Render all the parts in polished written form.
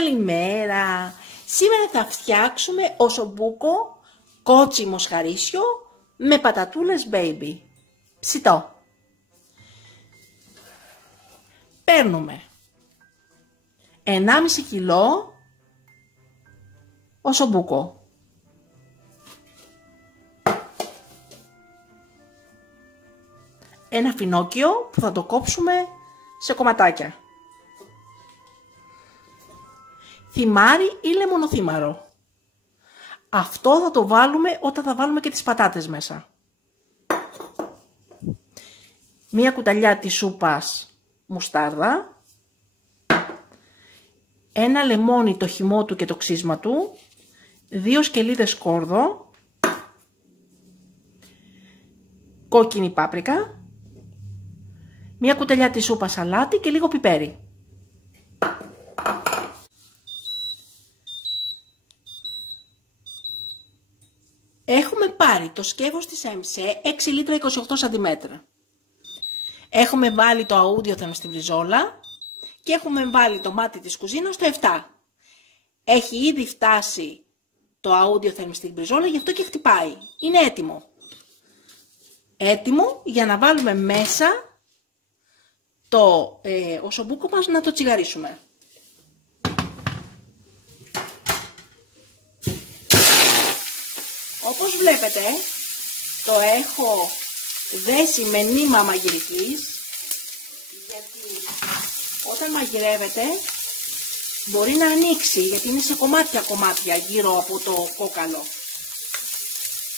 Καλημέρα! Σήμερα θα φτιάξουμε οσομπούκο κότσι μοσχαρίσιο με πατατούλες baby. Ψητό. Παίρνουμε 1,5 κιλό οσομπούκο. Ένα φινόκιο που θα το κόψουμε σε κομματάκια. Θυμάρι ή λεμονοθύμαρο. Αυτό θα το βάλουμε όταν θα βάλουμε και τις πατάτες μέσα. Μία κουταλιά της σούπας μουστάρδα. Ένα λεμόνι το χυμό του και το ξύσμα του. 2 σκελίδες σκόρδο. Κόκκινη πάπρικα. Μία κουταλιά της σούπας σαλάτι και λίγο πιπέρι. Έχουμε πάρει το σκεύος της ΕΜΣΕ 6 λίτρα 28 σαντιμέτρα. Έχουμε βάλει το αούντιο στην βριζόλα και έχουμε βάλει το μάτι της κουζίνας στο 7. Έχει ήδη φτάσει το αούντιο στην βριζόλα, γι' αυτό και χτυπάει. Είναι έτοιμο. Έτοιμο για να βάλουμε μέσα το οσομπούκο μας να το τσιγαρίσουμε. Όπως βλέπετε, το έχω δέσει με νήμα μαγειρικής, γιατί όταν μαγειρεύετε μπορεί να ανοίξει, γιατί είναι σε κομμάτια γύρω από το κόκαλο.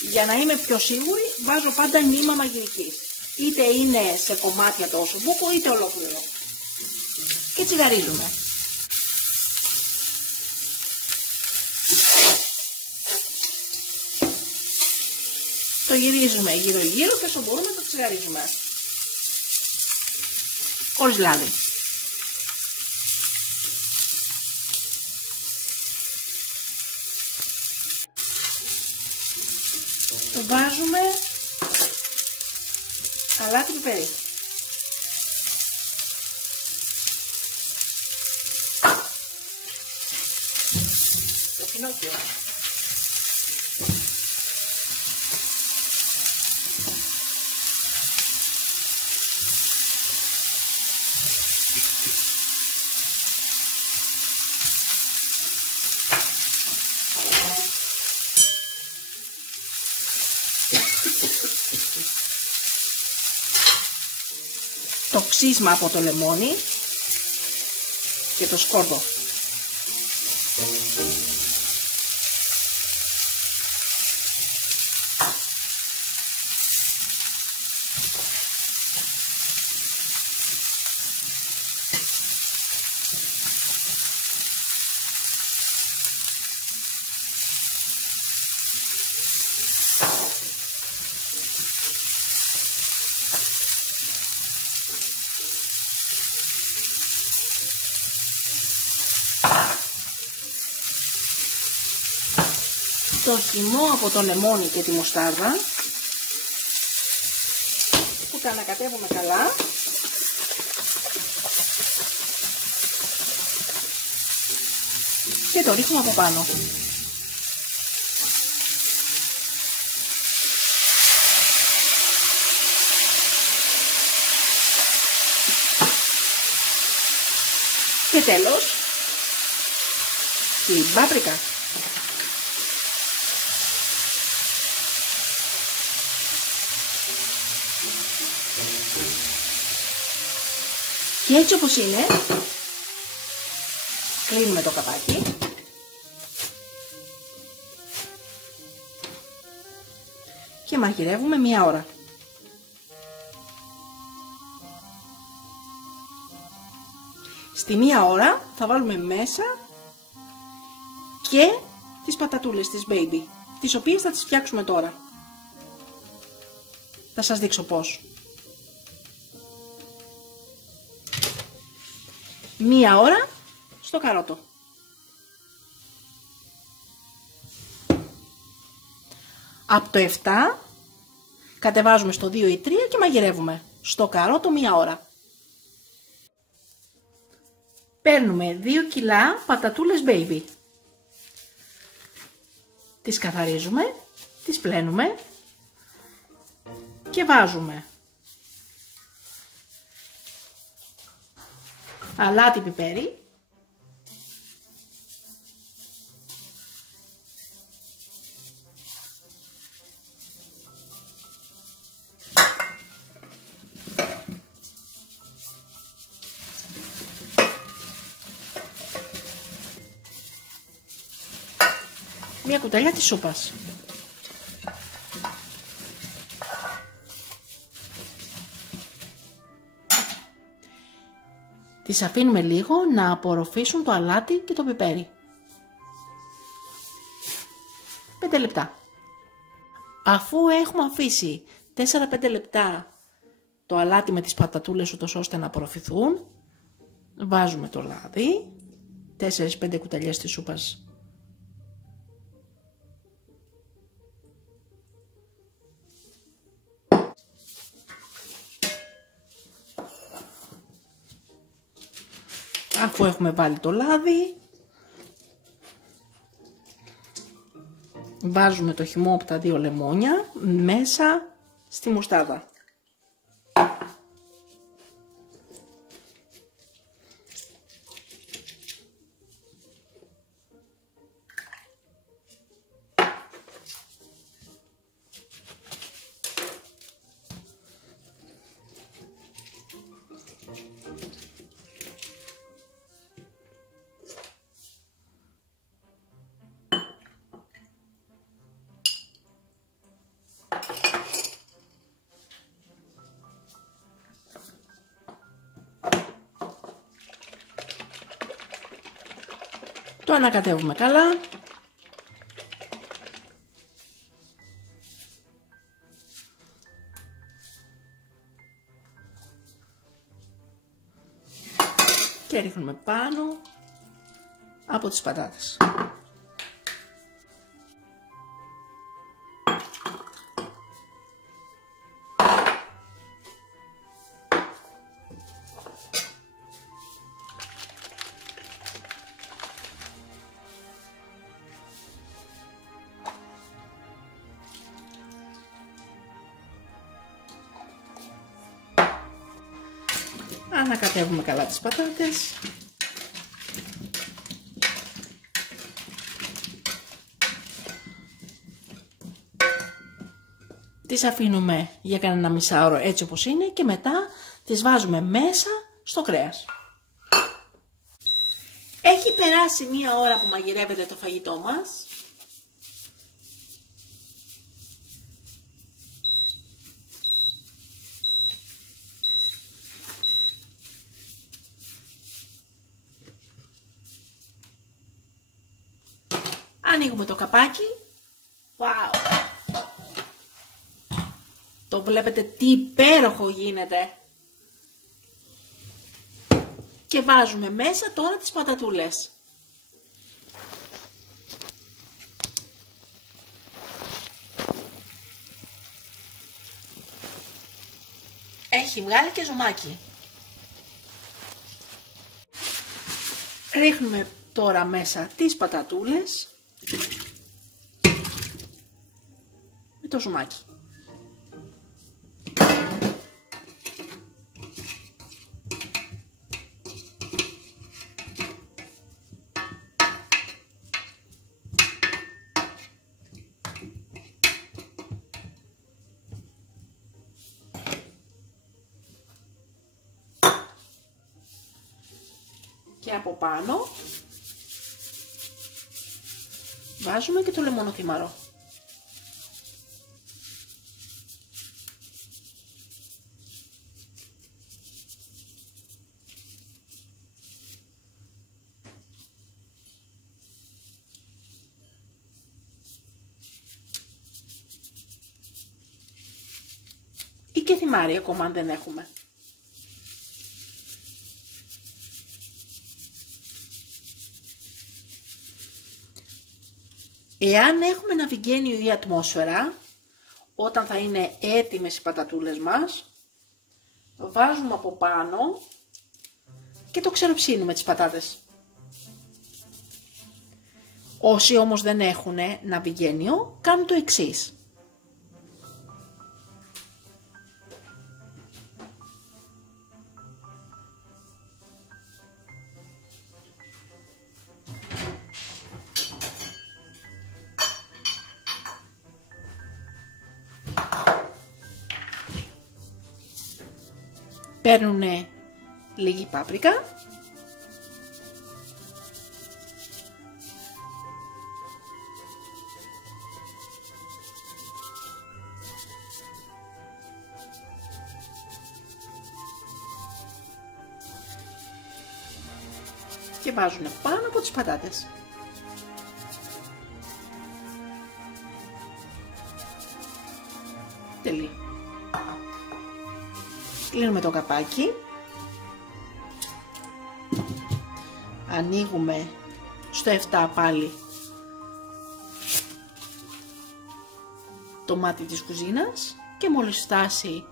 Για να είμαι πιο σίγουρη, βάζω πάντα νήμα μαγειρικής. Είτε είναι σε κομμάτια το οσομπούκο, είτε ολόκληρο. Και τσιγαρίζουμε. Το γυρίζουμε γύρω-γύρω και όσο μπορούμε το τσιγαρίζουμε. Χωρίς λάδι. Το βάζουμε αλάτι και πιπέρι. Το φινόκιο. Το ξύσμα από το λεμόνι και το σκόρδο. Το χυμό από το λεμόνι και τη μουστάρδα που τα ανακατεύουμε καλά και το ρίχνουμε από πάνω. Και τέλος την πάπρικα. Και έτσι όπως είναι, κλείνουμε το καπάκι και μαγειρεύουμε 1 ώρα. Στη 1 ώρα θα βάλουμε μέσα και τις πατατούλες της baby, τις οποίες θα τις φτιάξουμε τώρα. Θα σας δείξω πώς. 1 ώρα στο καρότο. Από το 7 κατεβάζουμε στο 2 ή 3 και μαγειρεύουμε στο καρότο 1 ώρα. Παίρνουμε 2 κιλά πατατούλες baby. Τις καθαρίζουμε, τις πλένουμε και βάζουμε αλάτι πιπέρι, μία κουταλιά της σούπας. Τις αφήνουμε λίγο να απορροφήσουν το αλάτι και το πιπέρι. 5 λεπτά. Αφού έχουμε αφήσει 4-5 λεπτά το αλάτι με τις πατατούλες ούτως ώστε να απορροφηθούν, βάζουμε το λάδι, 4-5 κουταλιές της σούπας. Αφού έχουμε βάλει το λάδι, βάζουμε το χυμό από τα 2 λεμόνια μέσα στη μουστάρδα. Το ανακατεύουμε καλά. Και ρίχνουμε πάνω από τις πατάτες. Ανακατεύουμε καλά τις πατάτες. Τις αφήνουμε για κανένα μισάωρο έτσι όπως είναι και μετά τις βάζουμε μέσα στο κρέας. Έχει περάσει μία ώρα που μαγειρεύεται το φαγητό μας. Ανοίγουμε το καπάκι. Wow. Το βλέπετε τι υπέροχο γίνεται. Και βάζουμε μέσα τώρα τις πατατούλες. Έχει βγάλει και ζουμάκι. Ρίχνουμε τώρα μέσα τις πατατούλες με το ζουμάκι. Και από πάνω βάζουμε και το λεμονοθύμαρο. Ή και θυμάρι ακόμα αν δεν έχουμε. Εάν έχουμε να βγαίνει η ατμόσφαιρα, όταν θα είναι έτοιμες οι πατατούλες μας, βάζουμε από πάνω και το ξεροψύνουμε τις πατάτες. Όσοι όμως δεν έχουν ναυηγένιο, κάνουν το εξής. Παίρνουν λίγη πάπρικα, και βάζουν πάνω από τις πατάτες. Τελεία. Κλείνουμε το καπάκι. Ανοίγουμε στο 7 πάλι το μάτι της κουζίνας και μόλις φτάσει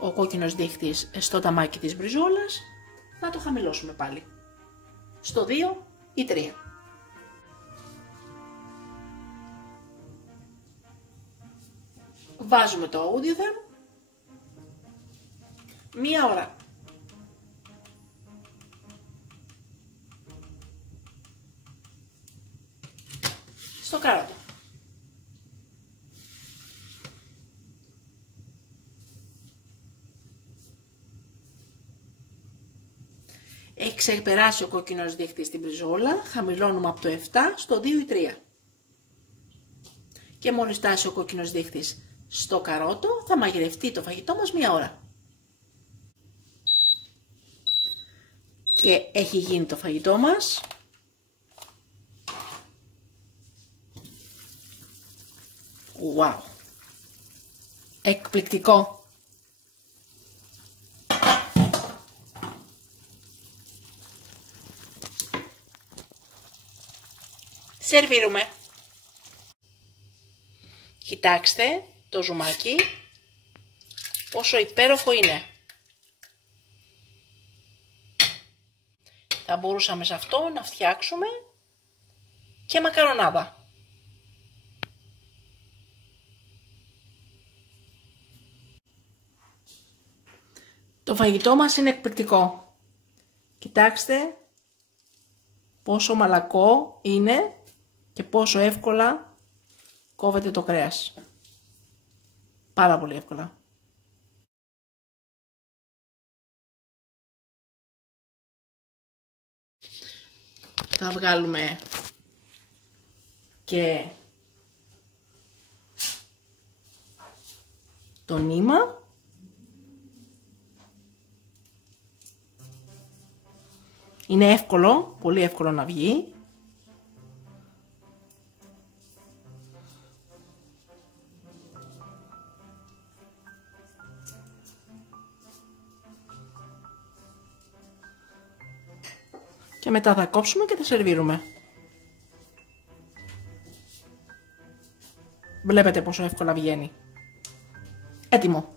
ο κόκκινος δείχτης στο ταμάκι της μπριζόλας, να το χαμηλώσουμε πάλι στο 2 ή 3. Βάζουμε το Audiotheme 1 ώρα. Στο καρότο. Έχει ξεπεράσει ο κόκκινος δείχτης στην μπριζόλα, χαμηλώνουμε από το 7 στο 2 ή 3. Και μόλις φτάσει ο κόκκινος δείχτης στο καρότο, θα μαγειρευτεί το φαγητό μας 1 ώρα. Και έχει γίνει το φαγητό μας. Wow! Εκπληκτικό! Σερβίρουμε. Κοιτάξτε το ζουμάκι πόσο υπέροχο είναι. Θα μπορούσαμε σε αυτό να φτιάξουμε και μακαρονάδα. Το φαγητό μας είναι εκπληκτικό. Κοιτάξτε πόσο μαλακό είναι και πόσο εύκολα κόβεται το κρέας. Πάρα πολύ εύκολα. Θα βγάλουμε και το νήμα. Είναι εύκολο, πολύ εύκολο να βγει. Και μετά θα κόψουμε και θα σερβίρουμε. Βλέπετε πόσο εύκολα βγαίνει. Έτοιμο.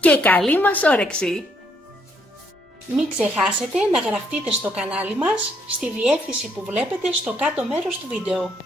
Και καλή μας όρεξη! Μην ξεχάσετε να γραφτείτε στο κανάλι μας στη διεύθυνση που βλέπετε στο κάτω μέρος του βίντεο.